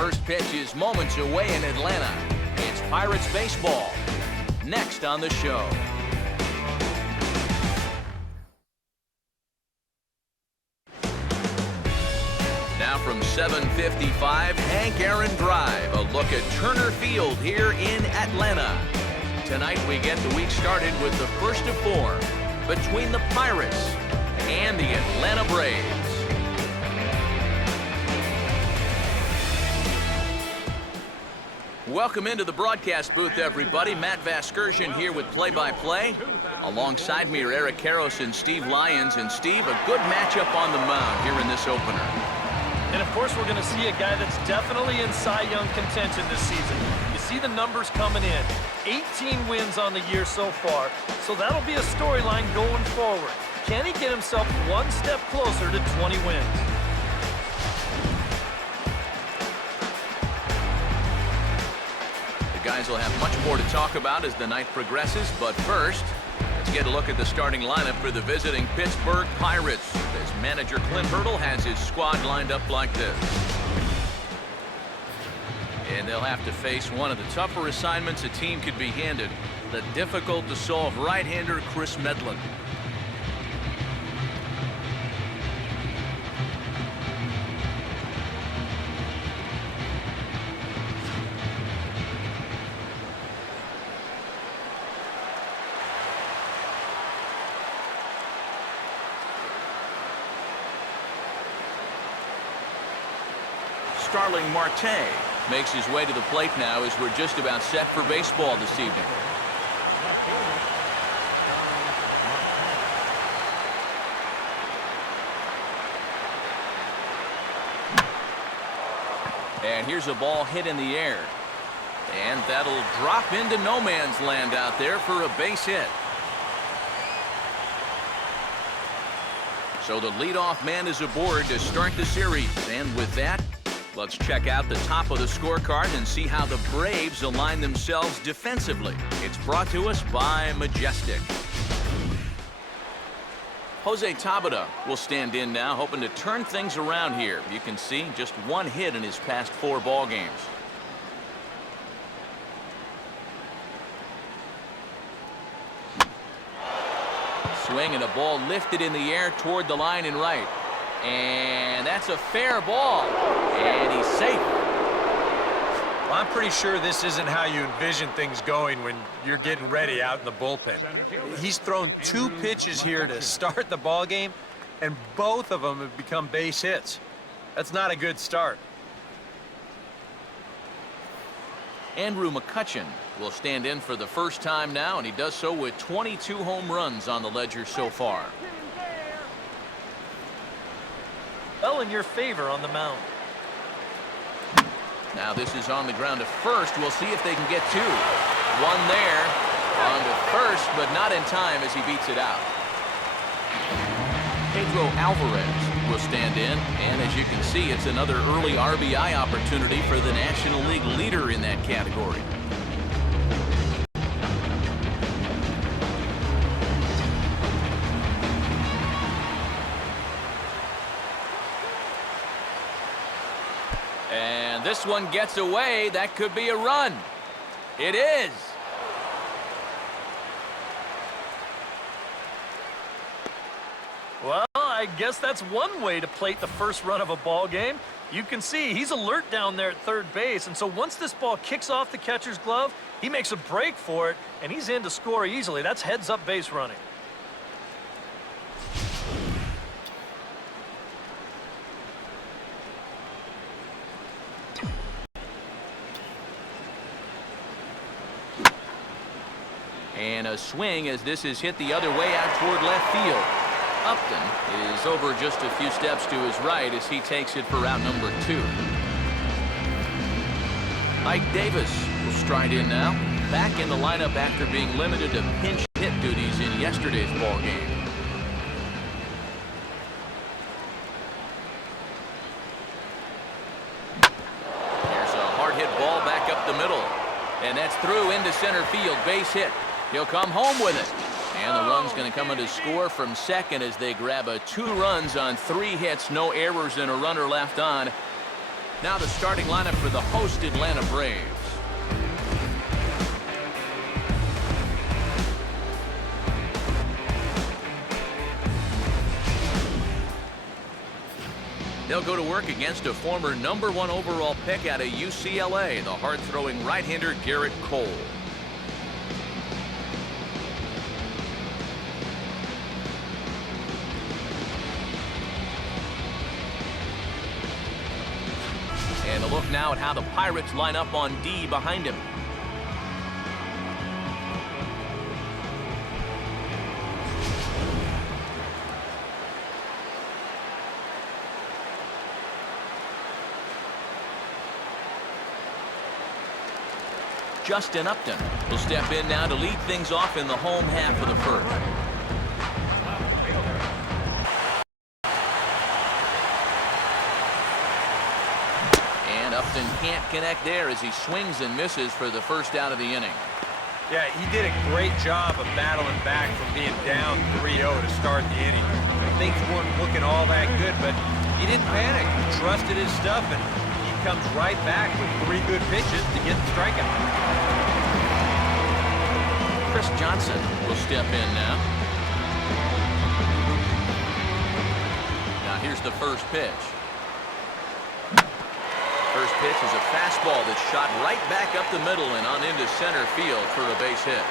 first pitch is moments away in Atlanta. It's Pirates baseball. Next on the show. Now from 755 Hank Aaron Drive, a look at Turner Field here in Atlanta. Tonight we get the week started with the first of four between the Pirates and the Atlanta Braves. Welcome into the broadcast booth, everybody. Matt Vasgersian here with play-by-play. Alongside me are Eric Karros and Steve Lyons. And Steve, a good matchup on the mound here in this opener. And of course, we're going to see a guy that's definitely in Cy Young contention this season. You see the numbers coming in. 18 wins on the year so far. So that'll be a storyline going forward. Can he get himself one step closer to 20 wins? Guys will have much more to talk about as the night progresses, but first, let's get a look at the starting lineup for the visiting Pittsburgh Pirates, as manager Clint Hurdle has his squad lined up like this. And they'll have to face one of the tougher assignments a team could be handed, the difficult-to-solve right-hander Chris Medlin. Starling Marte makes his way to the plate now as we're just about set for baseball this evening. And here's a ball hit in the air. And that'll drop into no man's land out there for a base hit. So the leadoff man is aboard to start the series. And with that, let's check out the top of the scorecard and see how the Braves align themselves defensively. It's brought to us by Majestic. Jose Tabata will stand in now, hoping to turn things around here. You can see just one hit in his past 4 ball games. Swing and a ball lifted in the air toward the line and right. And that's a fair ball. And he's safe. Well, I'm pretty sure this isn't how you envision things going when you're getting ready out in the bullpen. He's thrown 2 pitches here to start the ball game, and both of them have become base hits. That's not a good start. Andrew McCutchen will stand in for the first time now, and he does so with 22 home runs on the ledger so far. Well, in your favor on the mound. Now this is on the ground to first. We'll see if they can get 2. One there on to first, but not in time as he beats it out. Pedro Alvarez will stand in, and as you can see, it's another early RBI opportunity for the National League leader in that category. And this one gets away. That could be a run. It is. Well, I guess that's one way to plate the first run of a ball game. You can see he's alert down there at third base, and so once this ball kicks off the catcher's glove, he makes a break for it, and he's in to score easily. That's heads-up base running. And a swing as this is hit the other way out toward left field. Upton is over just a few steps to his right as he takes it for out number 2. Ike Davis will stride in now, back in the lineup after being limited to pinch hit duties in yesterday's ball game. Here's a hard hit ball back up the middle, and that's through into center field, base hit. He'll come home with it. And the run's going to come in to score from second as they grab 2 runs on 3 hits, no errors, and a runner left on. Now the starting lineup for the host Atlanta Braves. They'll go to work against a former #1 overall pick out of UCLA, the hard-throwing right-hander Garrett Cole. And a look now at how the Pirates line up on D behind him. Justin Upton will step in now to lead things off in the home half of the first. And Upton can't connect there as he swings and misses for the first out of the inning. Yeah, he did a great job of battling back from being down 3-0 to start the inning. Things weren't looking all that good, but he didn't panic. He trusted his stuff, and he comes right back with 3 good pitches to get the strikeout. Chris Johnson will step in now. Now here's the first pitch. First pitch is a fastball that's shot right back up the middle and on into center field for a base hit.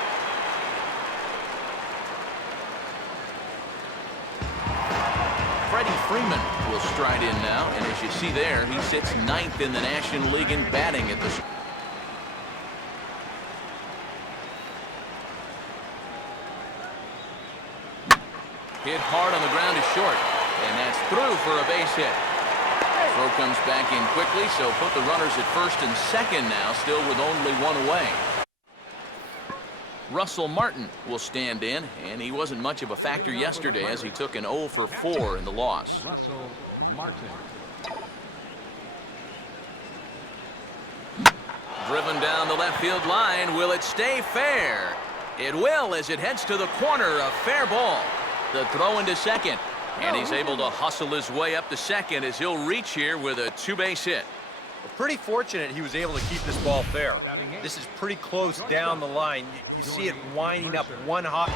Freddie Freeman will stride in now, and as you see there, he sits 9th in the National League in batting at the... Hit hard on the ground is short, and that's through for a base hit. Throw comes back in quickly, so put the runners at first and second now, still with only 1 away. Russell Martin will stand in, and he wasn't much of a factor yesterday as he took an 0 for 4 in the loss. Russell Martin. Driven down the left field line. Will it stay fair? It will as it heads to the corner. A fair ball. The throw into second. And he's able to hustle his way up to second as he'll reach here with a 2-base hit. Well, pretty fortunate he was able to keep this ball fair. This is pretty close down the line. You see it winding up one hot.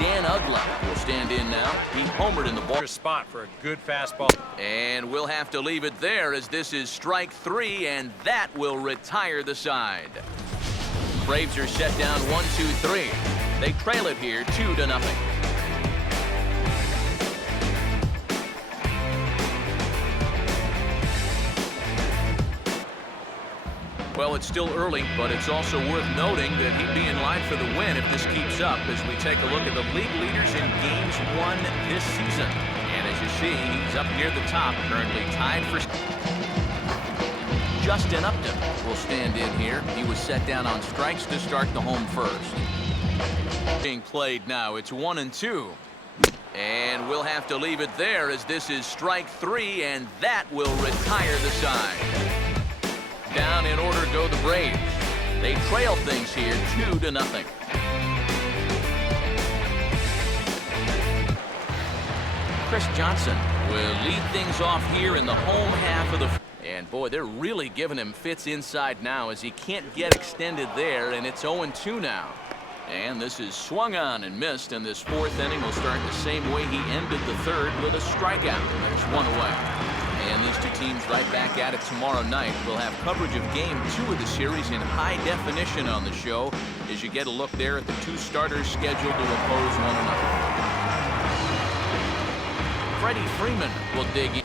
Dan Uggla will stand in now. He homered in the ball spot for a good fastball. And we'll have to leave it there as this is strike 3, and that will retire the side. Braves are set down 1-2-3. They trail it here 2-0. Well, it's still early, but it's also worth noting that he'd be in line for the win if this keeps up as we take a look at the league leaders in games won this season. And as you see, he's up near the top, currently tied for... Justin Upton will stand in here. He was set down on strikes to start the home first. Being played now, it's 1-2. And we'll have to leave it there as this is strike 3, and that will retire the side. Down in order go the Braves. They trail things here 2-0. Chris Johnson will lead things off here in the home half of the... And boy, they're really giving him fits inside now as he can't get extended there, and it's 0-2 now. And this is swung on and missed, and this 4th inning will start the same way he ended the 3rd with a strikeout. And there's 1 away. And these two teams right back at it tomorrow night. We'll have coverage of Game 2 of the series in high definition on the show as you get a look there at the 2 starters scheduled to oppose one another. Freddie Freeman will dig in.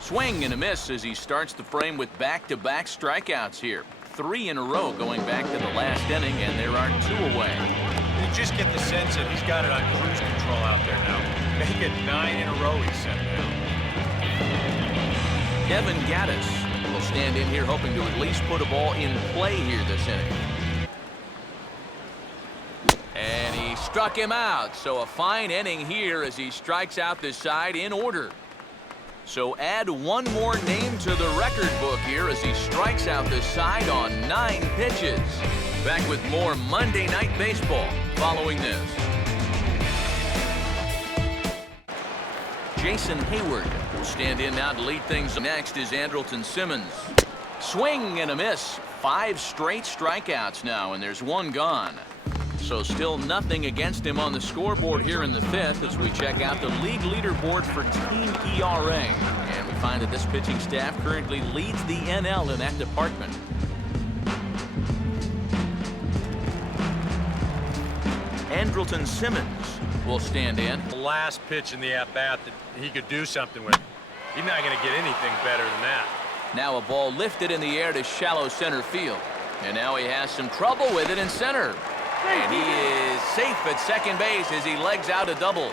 Swing and a miss as he starts the frame with back-to-back strikeouts here. 3 in a row going back to the last inning, and there are 2 away. You just get the sense that he's got it on cruise control out there now. Make it 9 in a row, he said. Devin Gaddis will stand in here hoping to at least put a ball in play here this inning. And he struck him out, so a fine inning here as he strikes out this side in order. So add 1 more name to the record book here as he strikes out this side on 9 pitches. Back with more Monday Night Baseball following this. Jason Hayward will stand in now to lead things. Next is Andrelton Simmons. Swing and a miss. 5 straight strikeouts now, and there's 1 gone. So still nothing against him on the scoreboard here in the 5th as we check out the league leaderboard for team ERA. And we find that this pitching staff currently leads the NL in that department. Andrelton Simmons will stand in. The last pitch in the at-bat that he could do something with. He's not going to get anything better than that. Now a ball lifted in the air to shallow center field. And now he has some trouble with it in center. And he is safe at second base as he legs out a double.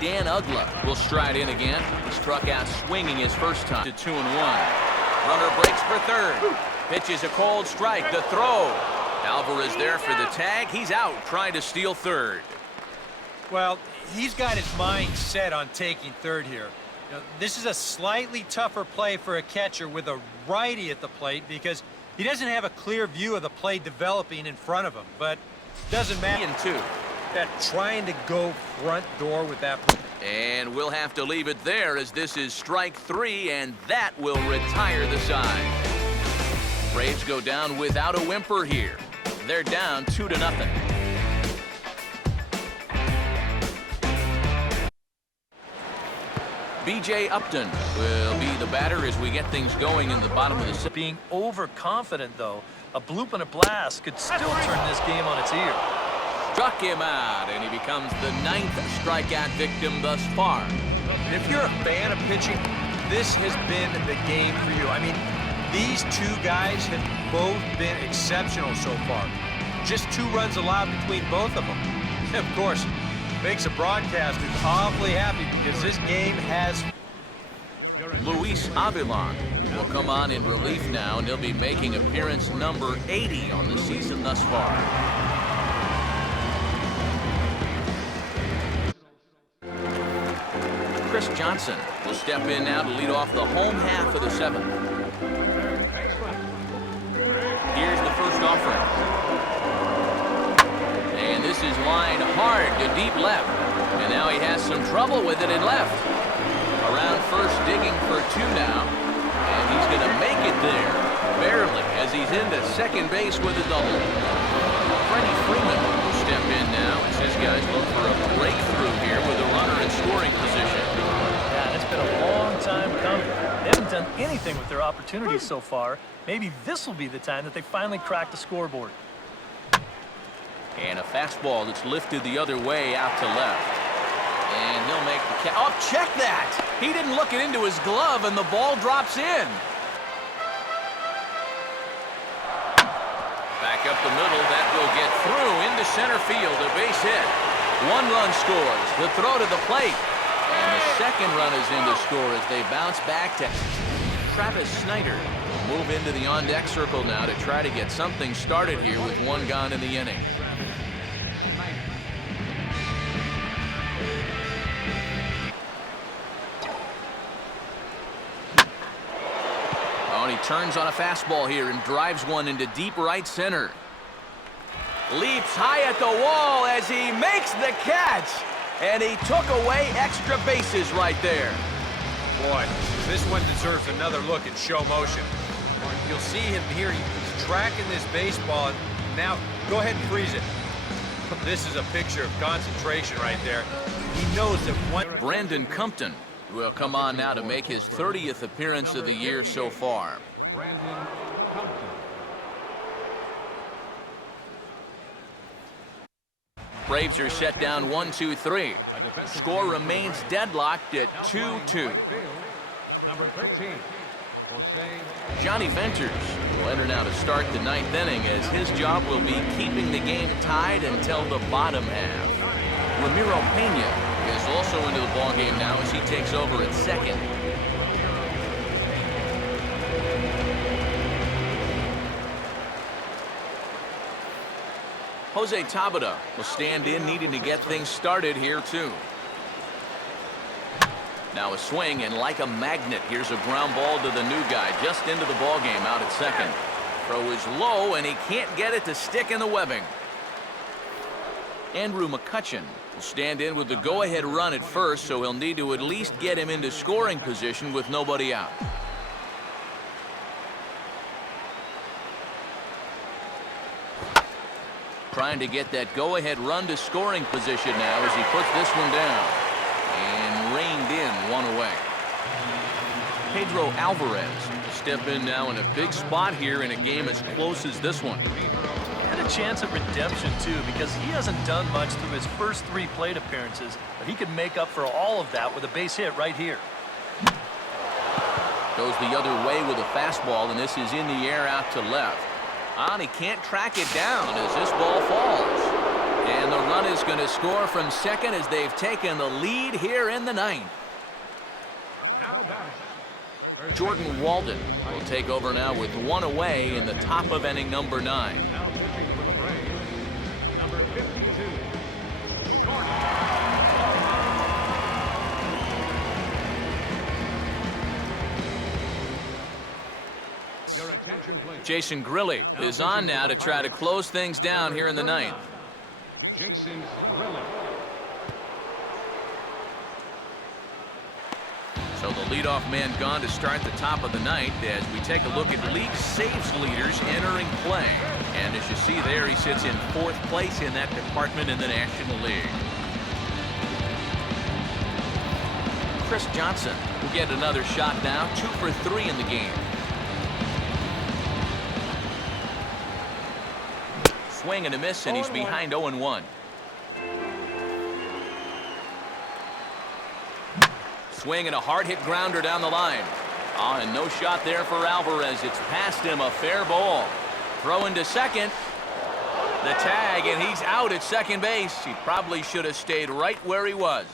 Dan Uggla will stride in again. He struck out swinging his first time to 2-1. Runner breaks for third. Pitches a cold strike. The throw. Alvarez there for the tag. He's out trying to steal third. Well, he's got his mind set on taking third here. This is a slightly tougher play for a catcher with a righty at the plate because he doesn't have a clear view of the play developing in front of him, but doesn't matter. And 2. That trying to go front door with that. And we'll have to leave it there as this is strike 3, and that will retire the side. Braves go down without a whimper here. They're down 2-0. B.J. Upton will be the batter as we get things going in the bottom of the 6th. Being overconfident, though, a bloop and a blast could still turn this game on its ear. Struck him out, and he becomes the 9th strikeout victim thus far. And if you're a fan of pitching, this has been the game for you. I mean, these 2 guys have both been exceptional so far. Just 2 runs allowed between both of them. Of course, makes a broadcaster awfully happy because this game has... Luis Avilan will come on in relief now, and he'll be making appearance number 80 on the season thus far. Chris Johnson will step in now to lead off the home half of the 7th. Here's the first offering. And this is lined hard to deep left. And now he has some trouble with it in left. Around first digging for 2 now. And he's going to make it there. Barely, as he's into second base with a double. Freddie Freeman will step in now as his guys look for a breakthrough here with a runner in scoring position. Yeah, it's been a long time coming. They haven't done anything with their opportunities so far. Maybe this will be the time that they finally crack the scoreboard. And a fastball that's lifted the other way out to left. And he'll make the catch. Oh, check that! He didn't look it into his glove, and the ball drops in. Back up the middle, that will get through into center field, a base hit. 1 run scores, the throw to the plate. And the second run is in to score as they bounce back to Travis Snyder. Move into the on-deck circle now to try to get something started here with 1 gone in the inning. He turns on a fastball here and drives one into deep right center. Leaps high at the wall as he makes the catch. And he took away extra bases right there. Boy, this one deserves another look in show motion. You'll see him here. He's tracking this baseball. And now, go ahead and freeze it. This is a picture of concentration right there. He knows that one... Brandon Compton will come on now to make his 30th appearance of the year so far. Brandon Compton. Braves are set down 1-2-3. Score remains deadlocked at 2-2. Number 13. Johnny Venters will enter now to start the 9th inning as his job will be keeping the game tied until the bottom half. Ramiro Pena is also into the ballgame now as he takes over at second. Jose Tabata will stand in, needing to get things started here too. Now a swing, and like a magnet, here's a ground ball to the new guy just into the ballgame out at second. Throw is low, and he can't get it to stick in the webbing. Andrew McCutcheon will stand in with the go-ahead run at first, so he'll need to at least get him into scoring position with nobody out. Trying to get that go-ahead run to scoring position now as he puts this one down. And reined in one away. Pedro Alvarez will step in now in a big spot here in a game as close as this one. Had a chance at redemption, too, because he hasn't done much through his first 3 plate appearances, but he could make up for all of that with a base hit right here. Goes the other way with a fastball, and this is in the air out to left. And he can't track it down as this ball falls. And the run is going to score from second as they've taken the lead here in the 9th. Now batting. Jordan Walden will take over now with 1 away in the top of inning number 9. Now pitching for the Braves, number 52, Jordan. Your attention, please. Jason Grilli is on now to try to close things down here in the 9th. Jason Grilli. So the leadoff man gone to start the top of the 9th as we take a look at league saves leaders entering play. And as you see there, he sits in 4th place in that department in the National League. Chris Johnson will get another shot now, 2 for 3 in the game. Swing and a miss, and he's behind 0-1. Swing and a hard-hit grounder down the line. And no shot there for Alvarez. It's past him, a fair ball. Throw into second. The tag, and he's out at second base. He probably should have stayed right where he was.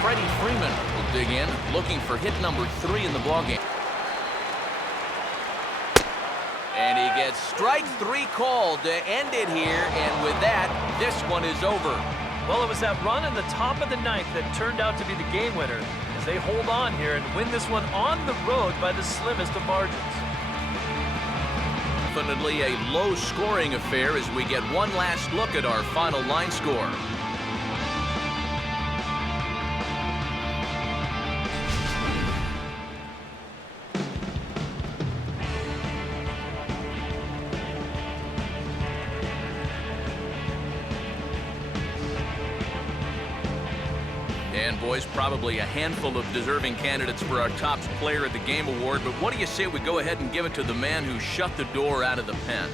Freddie Freeman will dig in, looking for hit number 3 in the ballgame. And he gets strike 3 called to end it here, and with that, this one is over. Well, it was that run in the top of the 9th that turned out to be the game winner as they hold on here and win this one on the road by the slimmest of margins. Definitely a low-scoring affair as we get one last look at our final line score. And boys, probably a handful of deserving candidates for our top player at the game award, but what do you say we go ahead and give it to the man who shut the door out of the pen?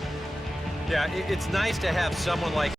Yeah, it's nice to have someone like